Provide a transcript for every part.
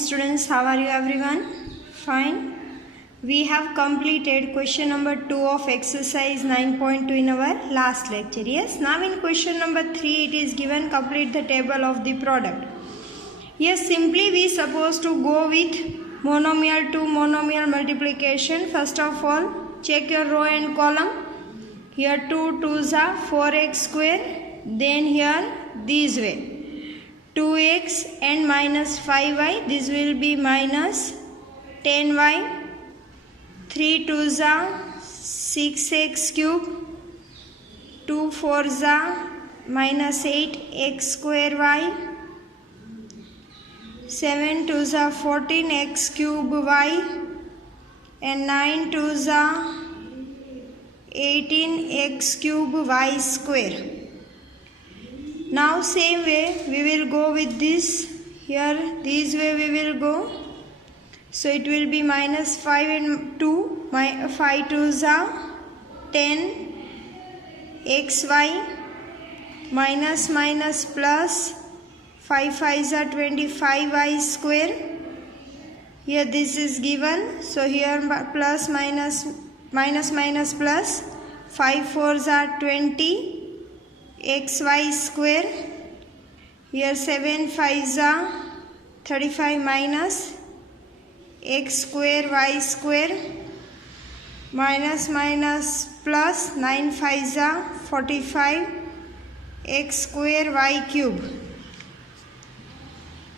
students, how are you everyone? Fine. We have completed question number 2 of exercise 9.2 in our last lecture. Yes, now in question number 3 it is given complete the table of the product. Yes, simply we supposed to go with monomial to monomial multiplication. First of all, check your row and column. Here 2 2s are 4x square. Then here this way 2x and minus 5y. This will be minus 10y. 3 2s are 6x cube. 2 4s are minus 8x square y. 7 2s are 14x cube y. And 9 2s are 18x cube y square. Now same way we will go with this. Here this way we will go. So it will be minus 5 and 2. 5 2s are 10 xy minus minus plus 5 5s are 25y square. Here this is given. So here plus minus minus minus plus 5 4s are 20 xy square. Here 7 5s are 35 minus x square y square minus minus plus 9 5s are 45 x square y cube.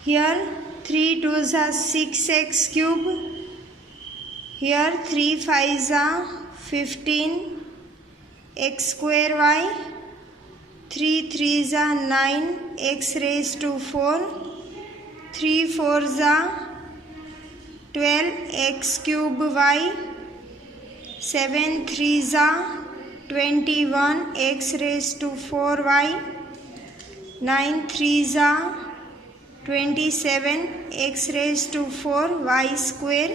Here 3 2s are 6x cube. Here 3 5s are 15 x square y. 3 3s are 9 x raised to 4. 3 4s are 12 x cube y. 7 3s are 21 x raised to 4 y. 9 3s are 27 x raised to 4 y square.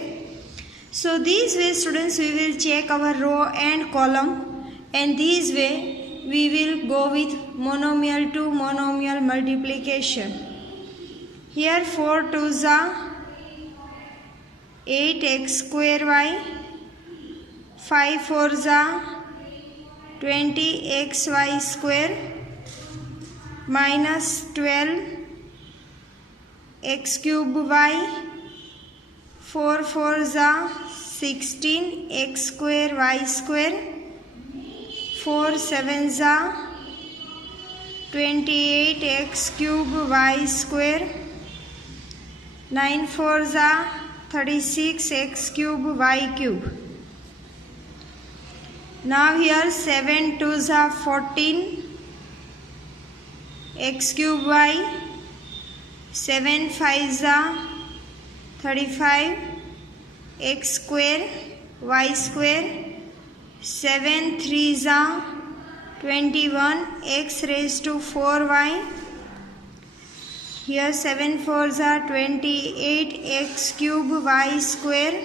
So this way students we will check our row and column, and this way we will go with monomial to monomial multiplication. Here 4 2s are 8x square y. 5 4s are 20xy square minus 12 x cube y. 4 4s are 16 x square y square. 4 7s are 28 x cube y square. 9 4s are 36 x cube y cube. Now here 7 2s are 14 x cube y. 7 5s are 35 x square y square. 7 3s are 21 x raised to 4 y. Here 7 4s are 28 x cube y square.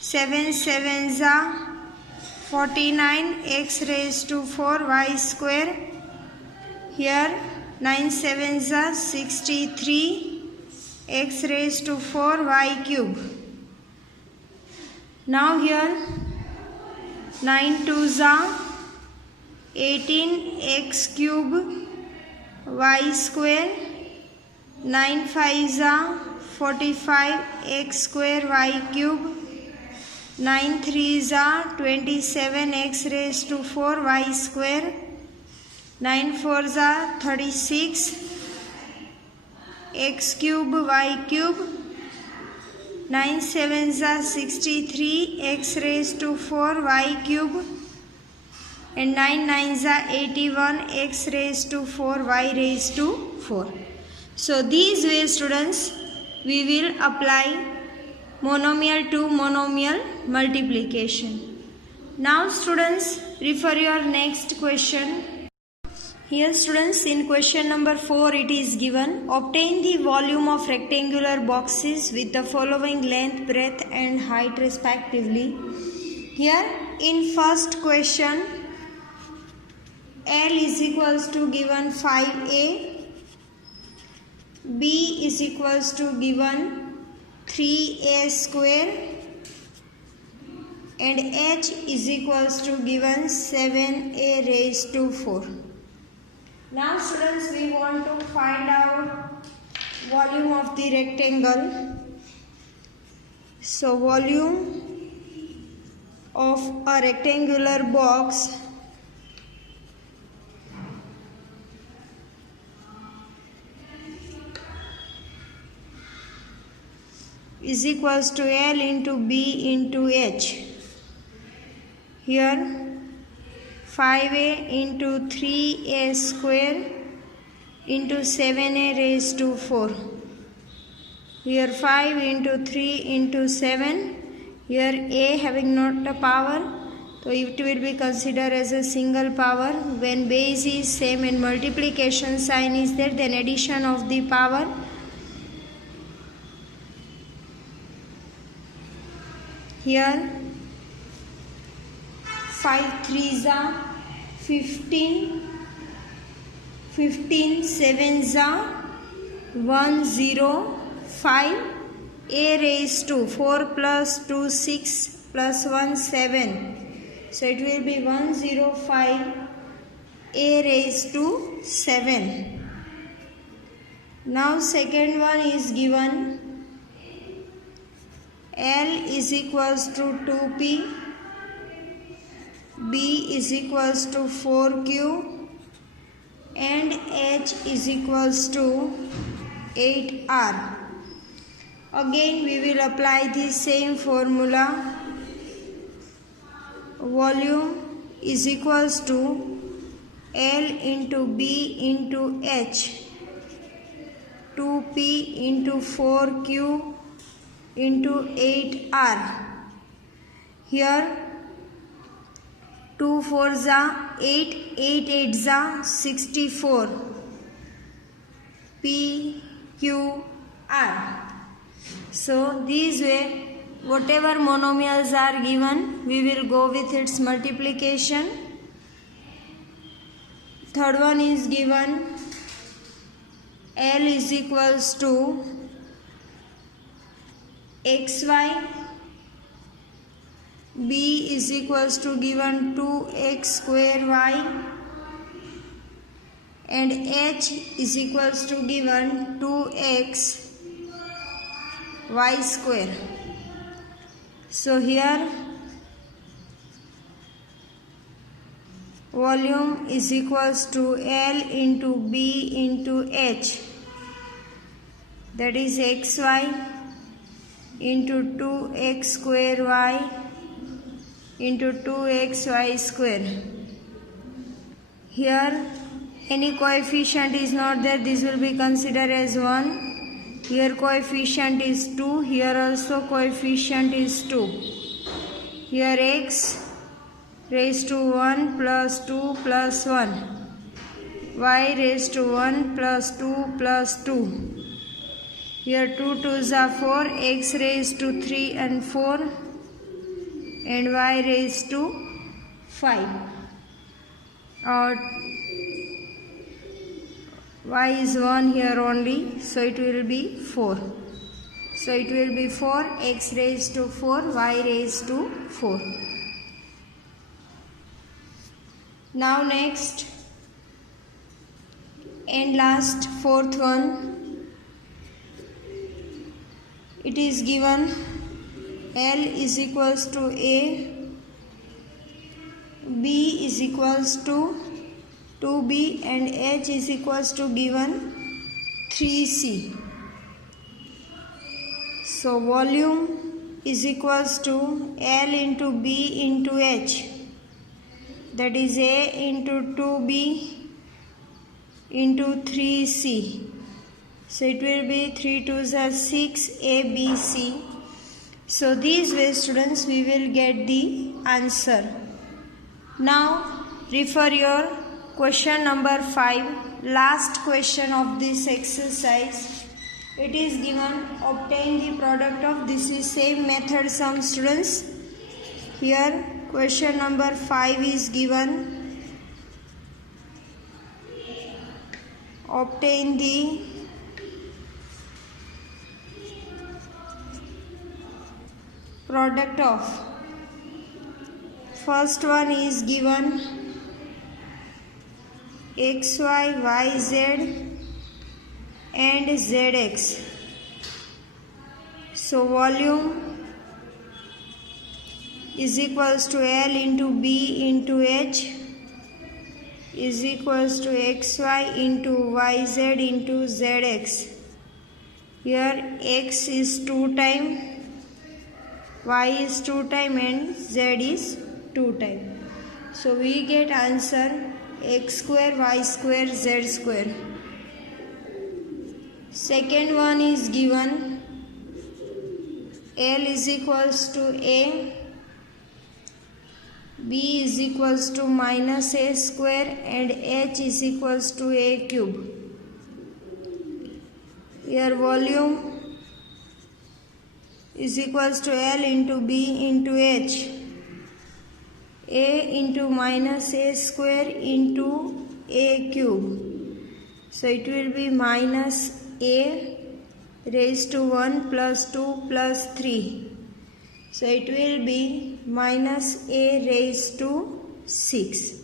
7 7s are 49 x raised to 4 y square. Here 9 7s are 63 x raised to 4 y cube. Now here 9 2s are 18 x cube y square. 9 5s are 45 x square y cube. 9 3s are 27 x raised to 4 y square. 9 4s are 36 x cube y cube. 9 7s are 63 x raised to 4 y cube. And 9 9s are 81 x raised to 4 y raised to 4. So these way students we will apply monomial to monomial multiplication. Now students refer your next question. Here students in question number 4 it is given obtain the volume of rectangular boxes with the following length, breadth and height respectively. Here in first question L is equals to given 5a B is equals to given 3a square and H is equals to given 7a raised to 4. Now students, we want to find out volume of the rectangle. So volume of a rectangular box is equals to L into B into H. Here 5a into 3a square into 7a raised to 4. Here 5 into 3 into 7. Here a having not a power, so it will be considered as a single power. When base is same and multiplication sign is there, then addition of the power. Here 5 3s are 15, 15 7s are 1 0 5, a raised to 4 plus 2 6 plus 1 7. So it will be 105 a raised to 7. Now second one is given L is equals to 2p, B is equals to 4q and H is equals to 8r. Again we will apply the same formula. Volume is equals to L into B into H, 2p into 4q into 8r. Here 2 4s are 8, 8 8s are 64, p q r. So this way whatever monomials are given, we will go with its multiplication. Third one is given L is equals to xy, B is equals to given 2x square y and H is equals to given 2x y square. So here volume is equals to L into B into H, that is xy into 2x square y into 2xy square. Here any coefficient is not there, this will be considered as 1. Here coefficient is 2, here also coefficient is 2. Here x raised to 1 plus 2 plus 1, y raised to 1 plus 2 plus 2. Here 2 2s are 4, x raised to 3 and 4 and y raised to 5. Y is 1 here only, so it will be 4. So it will be 4, x raised to 4, y raised to 4. Now next and last, fourth one. It is given L is equals to A, B is equals to 2B and H is equals to given 3C. So volume is equals to L into B into H, that is A into 2B into 3C. So it will be 3 2s are 6 ABC. So these way students we will get the answer. Now refer your question number 5, last question of this exercise. It is given obtain the product of, this is same method sum students. Here question number 5 is given obtain the product of first one is given xy, yz and zx. So volume is equals to L into B into H is equals to xy into yz into zx. Here x is 2 time, y is 2 time and z is 2 time. So we get answer x square y square z square. Second one is given L is equals to A, B is equals to minus A square and H is equals to A cube. Here volume is equals to L into B into H, A into minus A square into A cube. So it will be minus A raised to 1 plus 2 plus 3. So it will be minus A raised to 6.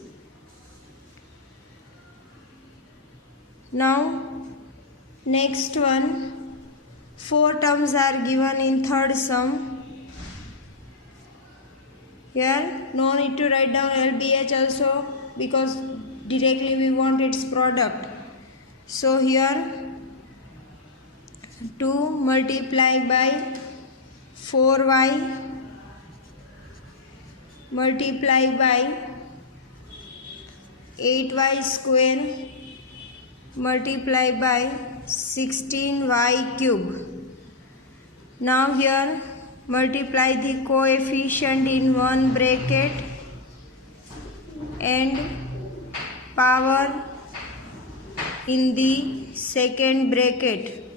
Now next one, 4 terms are given in third sum. Here no need to write down LBH also because directly we want its product. So here 2 multiplied by 4y multiplied by 8y square multiplied by 16y cube. Now here multiply the coefficient in one bracket and power in the second bracket.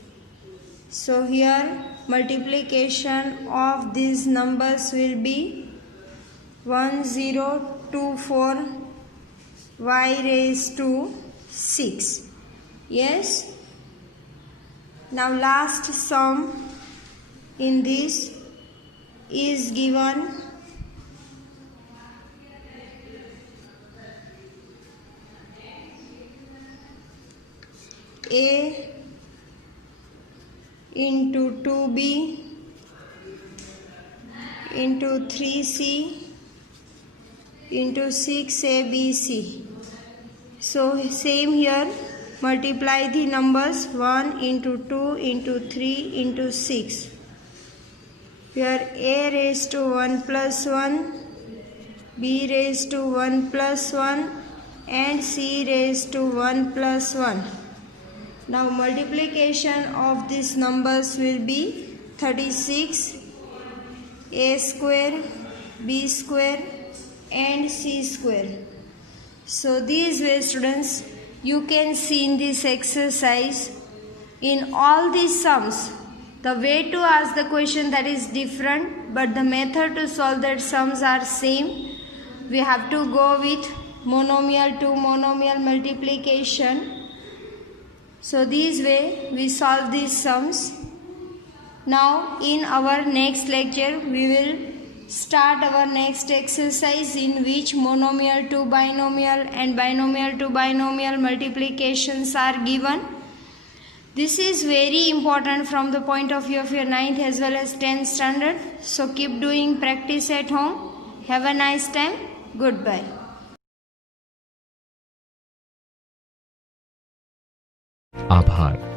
So here multiplication of these numbers will be 1024 y raised to 6. Yes. Now last sum in this is given A into 2B into 3C into 6ABC. So same here, multiply the numbers 1 into 2 into 3 into 6. Here A raised to 1 plus 1, B raised to 1 plus 1 and C raised to 1 plus 1. Now multiplication of these numbers will be 36 A square, B square and C square. So these way students, you can see in this exercise in all these sums the way to ask the question that is different, but the method to solve that sums are same. We have to go with monomial to monomial multiplication. So this way we solve these sums. Now in our next lecture we will start our next exercise in which monomial to binomial and binomial to binomial multiplications are given. This is very important from the point of view of your 9th as well as 10th standard. So keep doing practice at home. Have a nice time. Goodbye. आभार।